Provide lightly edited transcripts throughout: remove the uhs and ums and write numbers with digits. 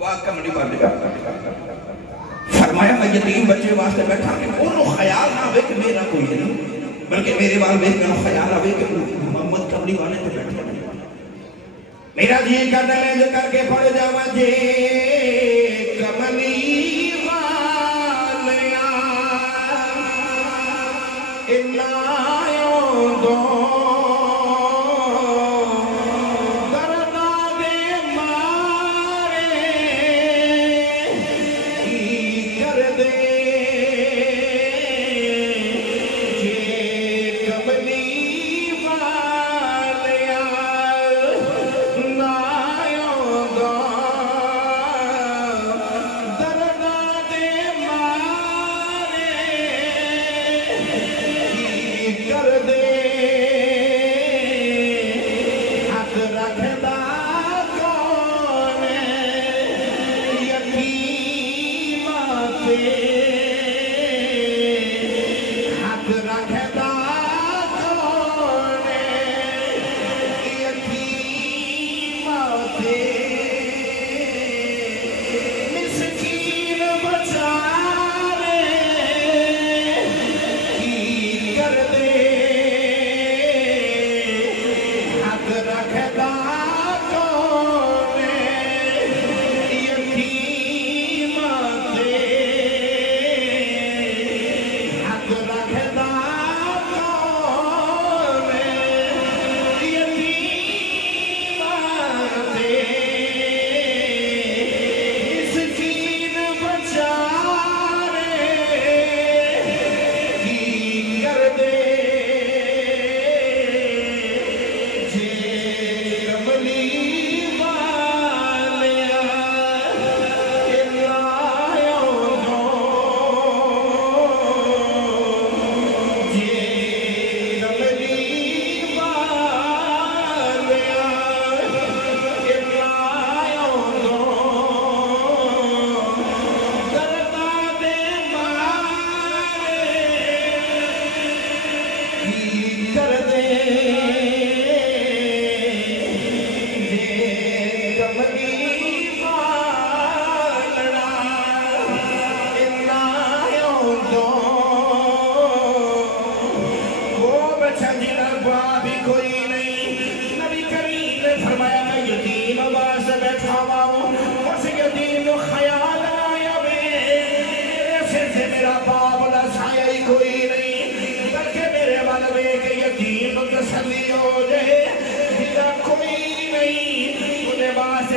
वाह कमली बंद कर फरमाया मैं यतीम बच्चे वास्ते बैठा कि उन्होंने ख्याल ना आवे कि मेरा कोई नहीं, बल्कि मेरे वाल वेख के ख्याल आवे कि मोहम्मद कमली वाले तो बैठे मेरा जी करने में जो करके पड़ जावा जे कमली वालिया इन्नायों दो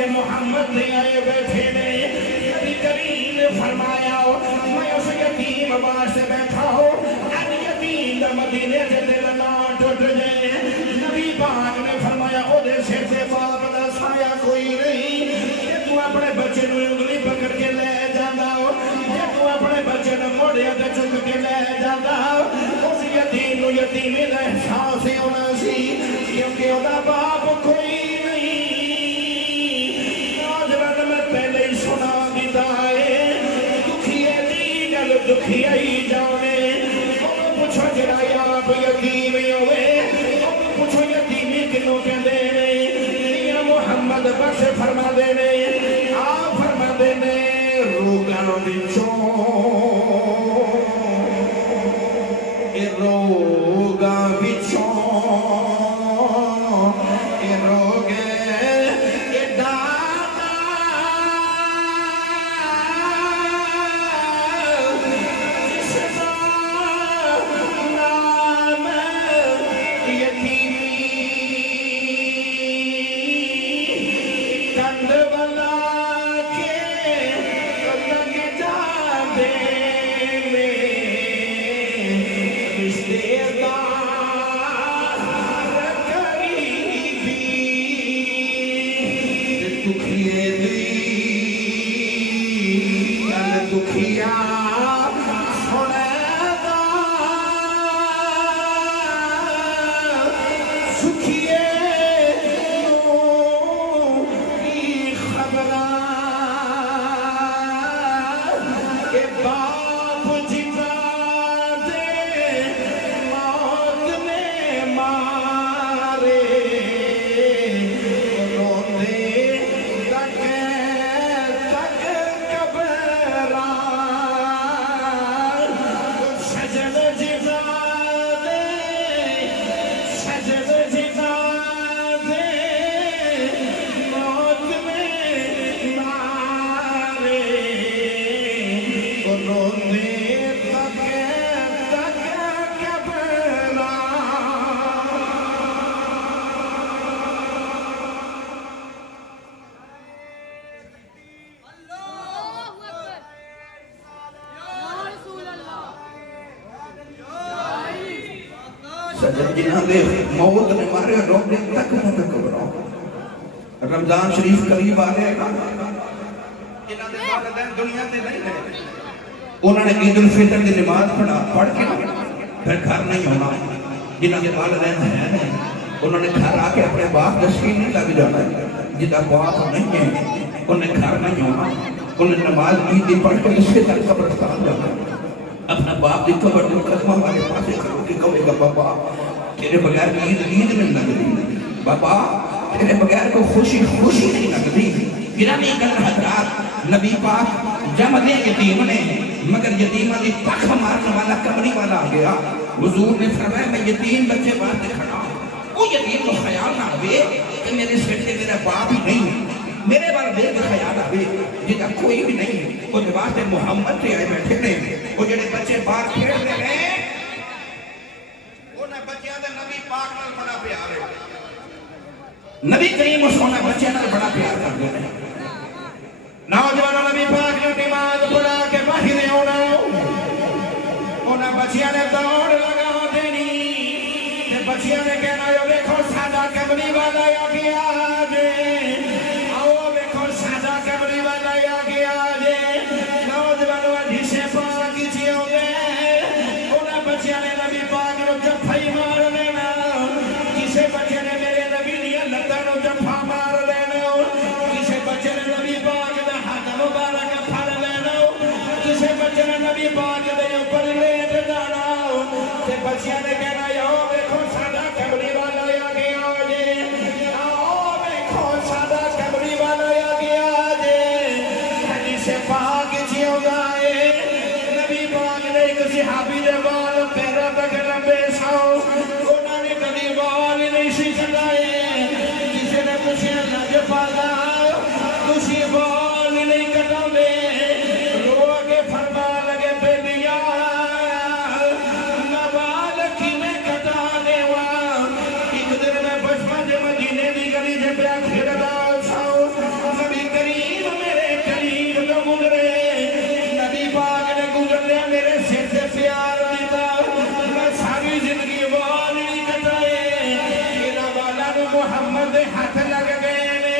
मोहम्मद ले आए बैठे ने नबी करीम ने फरमाया मैं उस यतीम वास्ते बैठा हूँ अन यतीम दा मदीने से दिल ना टूट जाए। नबी पाक ने फरमाया ओदे सिर से बाप दा साया कोई नहीं, जे तू अपने बच्चे नूं उंगली पकड़ के ले जांदा हो, जे तू अपने बच्चे नूं मोढ़े ते चुक के ले जांदा उस यतीम नूं यतीमी दा एहसास होना सी क्योंकि ओदा बाप कोई दुखियाई जाने पूछो जरा आप यतीम होवे पूछो यतीमी किनों कहते हैं मोहम्मद बस फरमा दे ने आप फरमा दे ने रोगां विचों ए रोगां विचों ए रोगे सजन जिन्हां दे मौत ने मारे रोके तक मत घबराओ। रमजान शरीफ करीब आ गया ना, जिन्हां दे वालिदैन दुनिया ते नहीं है उन्होंने ईद उल फितर की नमाज पढ़ के फिर घर नहीं होना। जिन्हां दे वालिदैन है उन्होंने घर आके अपने बाप का सीन नहीं लग जाना। जिदा बाप नहीं है उन्हें घर नहीं होना, उन्हें नमाज ईद की पढ़ के इसके तक कब्रिस्तान जाना। अपना बाप की कब्र को कदम हमारे पास करो कि कहेगा बाबा तेरे बगैर ईद नहीं लगती, बाबा तेरे बगैर को खुशी खुशी नहीं लगती। गिरामी कदर हजरात नबी पाक जमदे यतीम ने मगर यतीमा की पख मारने वाला कमरी वाला आ गया। हुजूर ने फरमाया मैं यतीम बच्चे बाहर खड़ा, वो यतीम को ख्याल ना आवे कि मेरे सिर से मेरा बाप ही नहीं, मेरे वाल देख के ख्याल आवे जिसका कोई भी नहीं। वो वास्ते मुहम्मद से आए बैठे ने, वो जेडे बच्चे बाहर खेलते हैं उन्हें बच्चों के नबी पाक नाल बड़ा प्यार है। नबी करीम उस उन्हें बच्चों नाल बड़ा प्यार करते हैं। नौजवानों नबी पाक ने नमाज पढ़ा के बाहर आना, उन्हें बच्चियों ने दौड़ लगा देनी, बच्चियों ने कहना यो देखो सादा कमली वाला आ गया जे, आओ देखो सादा कमली वाला आ गया जे। नौजवानों जिसे पाक जियोगे उन्हें बच्चियों ने नबी पाक को जफा ही मार देना। किसी बच्चे ने मेरे नबी दिया लत्तां को जफा मार देना, किसी बच्चे ने नबी पाक का हाथ मुबारक फड़ लेना, किसी बच्चे ने नबी पाक के ऊपर लेट जाना। बच्चियों ने कहना यो देखो सादा कमली वाला आ गया जे, आओ देखो सादा कमली वाला आ गया जे। जिसे पाक जियोगा नबी पाक ने एक सहाबी दे बाल पैरों तक लंबे सौ, उन्होंने कभी बाल नहीं सी कटाए। किसी ने पूछा लज पाला तुसी बाल नहीं कटाते, रो के फरमा लगे बेलिया बाल की मैं कटा देवा। एक दिन मैं बचपन जब मदीने की गली से प्या खेलता नबी करीम मेरे करीब तो गुजरे, नबी पाक ने गुजर लिया मेरे सिर से प्यार दिता, मैं सारी जिंदगी बाल नहीं कटाए। मेरा बाला नु मुहम्मद दे हाथ लग गए ने,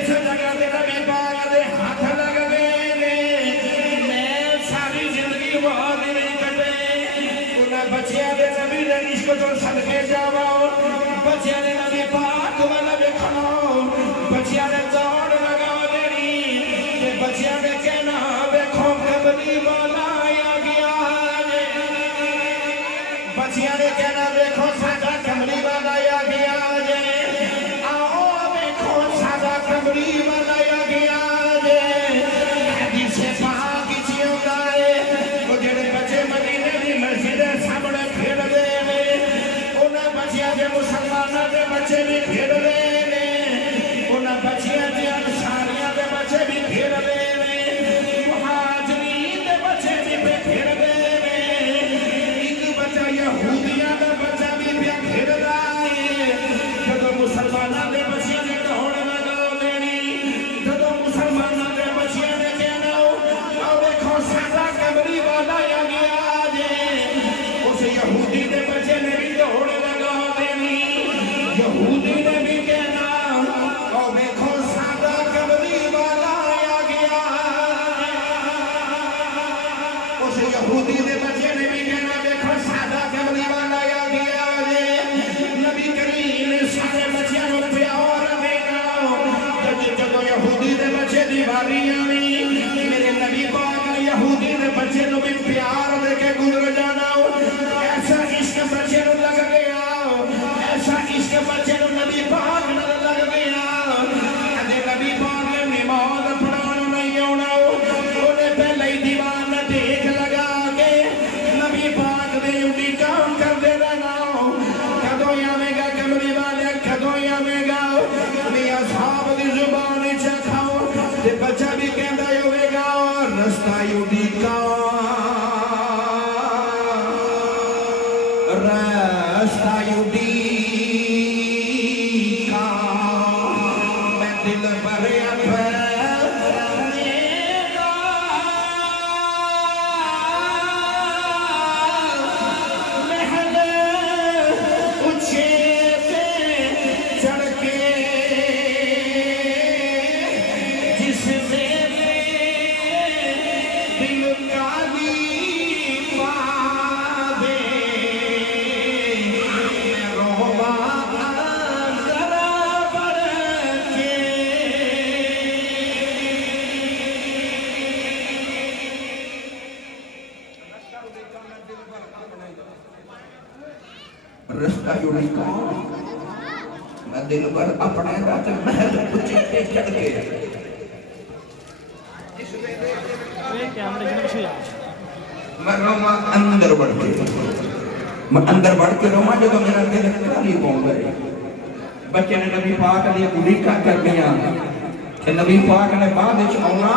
इस जगह ते नबी पाक दे हाथ लग गए ने, मैं सारी जिंदगी बाल नहीं कटे। उन्हें बच्चियां दे नबी दे इश्क तो सदके जावाओ, बच्चियां ने नबी पाक वाला देखो, बच्चियां ने दौड़ लगा देनी, बच्चियां ने कहना देखो कमली वाला आ गया। बच्चियां ने कहना देखो सादा कमली वाला आ गया जे, आओ देखो सादा कमली वाला आ गया जे। जिसे पाक जियोगा वो जेडे बच्चे मदीने की मस्जिद सामने खेलते हैं, उन्हें बच्चियां के मुसलमानों के बच्चे भी खेलते हैं, उन्हें बच्चियां के अंसारियां के बच्चे भी खेलते हैं, मुहाजिरीन के बच्चे भी पे खेलते हैं। एक बच्चा यहूदियों का बच्चा भी पे खेलता है। जब मुसलमानों के बच्चे ने दौड़ लगा देनी, जब मुसलमानों के बच्चे ने कहना आओ देखो सादा कमली वाला आ गया जे, उस यहूदी के बच्चे ने भी दौड़ लगा देनी, यहूदी ने भी कहना आओ देखो सादा कमली वाला आ गया। उस यहूदी के बच्चे ने भी कहना देखो सादा कमली वाला आ गया जे। नबी करीम ने सारे बच्चों को प्यार देना, जब यहूदी के बच्चे की बारी आनी, मेरे नबी पाक ने यहूदी के बच्चे को भी प्यार देके गुजर जाना। ऐसा इश्क बच्चे को लग गया, ऐसा इश्क बच्चे को नबी पाक नाल लग गया। अजे नबी पाक ने नमाज पढ़ाने नहीं आना, उन्हें पहले ही दीवान देख लगा के नबी पाक ने उड़ी काम करते रहना। कदों आवेगा कमली वाले, कदों आवेगा मियां साहब की जुबान च खाओ, बच्चा भी कहना का यूनिका मैं दिन भर अपने रात महल ऊंचे पे चढ़ के मैं रोमा अंदर बढ़ के रोमा जब मेरा दिल खाली पहुंच गए बच्चे ने नबी पाक ने उड़ीका कर दिया कि नबी पाक ने बाद में आना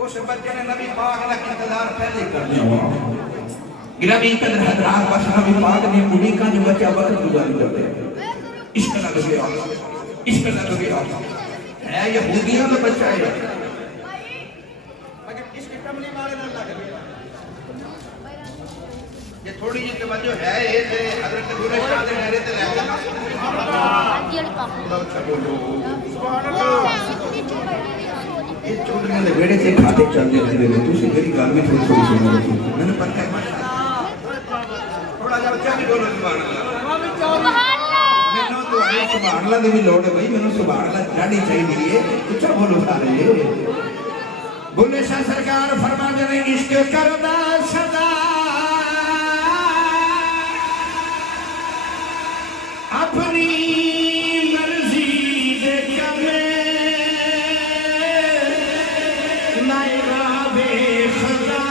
उस बच्चे ने नबी पाक का इंतजार पहले कर दिया गिरामी कदर हजरात बस नबी पाक ने उड़ीका जो बच्चा वक्त गुजारी करते इश्क लग गया है यहूदियों का बच्चा है मगर इसकी कमली मारे ना लग गया ये थोड़ी जी तवज्जो है ये ते हजरत गुरु शाह दे नेरे ते ले सुभान अल्लाह ये चौधरी दे बेड़े से खाते चलते रहंदे ने तुसी मेरी गल में थोड़ी थोड़ी सुनो मैंने पता है माशाल्लाह थोड़ा जा ऊंचा भी बोलो सुभान अल्लाह मैंने तो ये सुभान अल्लाह दी भी लोड़ है भाई मैंने सुभान अल्लाह जानी चाहिए है ऊंचा बोलो सारे बुल्ले शाह सरकार फरमाते ने इश्क करदा सदा अपनी मर्जी दे कमे नायरा बे खदा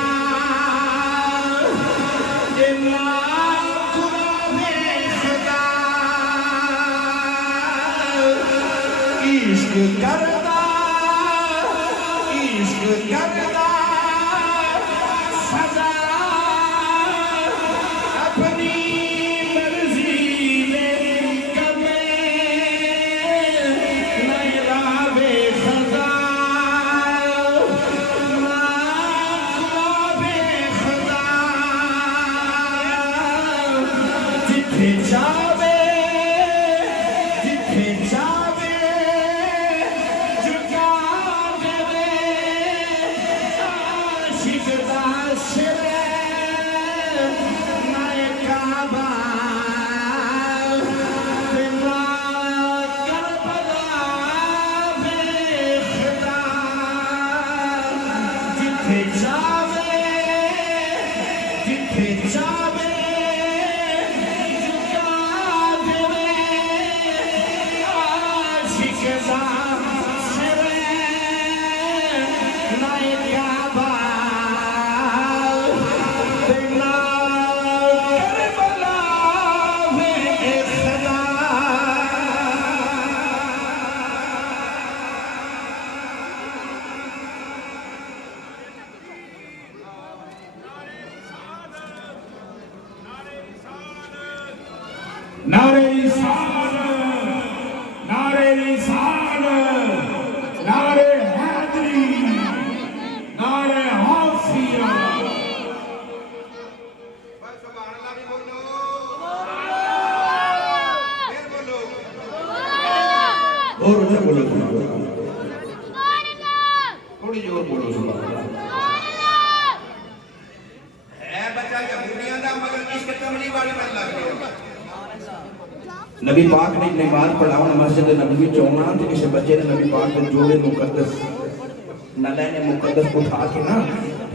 जिन्ना खुदा बे खदा इश्क करदा सदा अपनी मर्जी ले कमे नैरा बे खदा ना खुदा बे खदा जिथे जावे जुगा देवे शिकदा सिरे नाय काबा बिना करबला बेखदा जिथे जावे जुगा देवे शिकदा सिरे नाय काबा नारे रिसालत नारे हैदरी नारे हौसिया सुभान अल्लाह भी बोलो फिर बोलो और ऊंचा बोलो सुभान अल्लाह थोड़ी जोर बोलो सुभान अल्लाह है बच्चा यहूदियों दा मगर इश्क कमली वाली में लग गया नबी पाक ने नमाज पढ़ाऊं मस्जिद नबवी चौना तो किसी बच्चे ने नबी पाक को जोड़े मुकद्दस नले ने मुकद्दस उठा के ना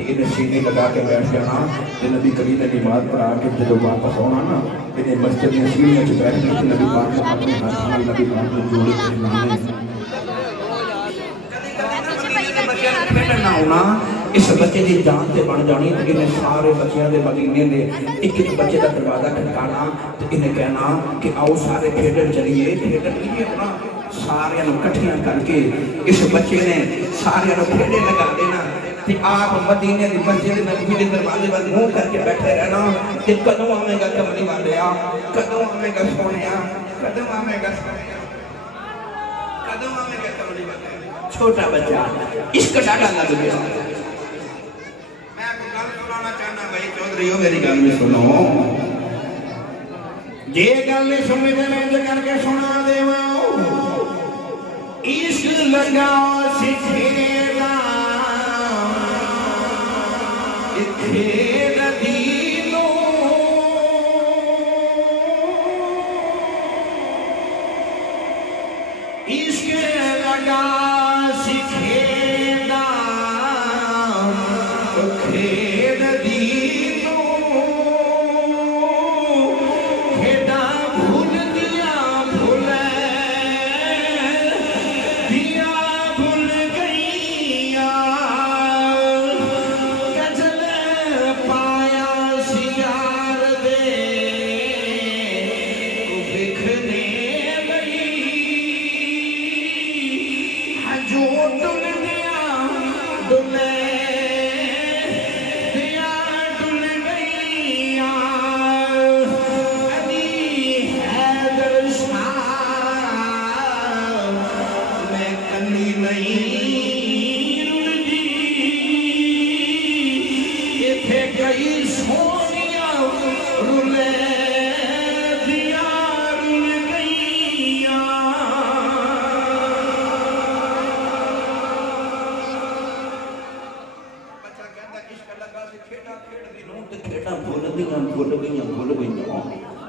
ये सीने लगा के बैठ जाना तो नबी करीम ने नमाज पढ़ा के जब वापस आना ना इन्हें मस्जिद में सीढ़ियों से बैठ के नबी पाक ने अपने हाथ में नबी पाक को जोड़े के नाम ना होना इस बच्चे की जान से बन जानी तो इन्हें सारे बच्चों के मदीने दे एक बच्चे का दरवाजा खटकाना तो इन्हें कहना कि आओ सारे खेडन चलिए खेडन ये होना सारे इकट्ठियां करके इस बच्चे ने सारे खेडे लगा देना कि आप मदीने की मस्जिद नबी के दरवाजे पर मुंह करके बैठे रहना कि कदों आवेगा कमली वाले कदों आवेगा सोने कदों आवेगा कमली वाले छोटा बच्चा इसका डाटा लग गया मैं आपको गल सुनाना चाहना भाई चौधरी हो मेरी गल में सुनो जे गल नहीं सुननी तो मैं करके सुना देवा इश्क लगाओ सिखेगा खेल दीनो इश्क लगा सिखेगा खेल दीनो जो डुल दिया डुले दिया डुल गईया अली हैदर शाह मैं कली नहीं रुलदी इथे कई सोनिया रुले दिया रुल गईया ਬੱਚਾ ਕਹਿੰਦਾ ਇਸ਼ਕ ਲੱਗਾ ਸੀ ਖੇਡਾਂ ਖੇਡਦੀ ਨੂੰ ਤੇ ਖੇਡਾਂ ਭੁੱਲ ਗਈਆਂ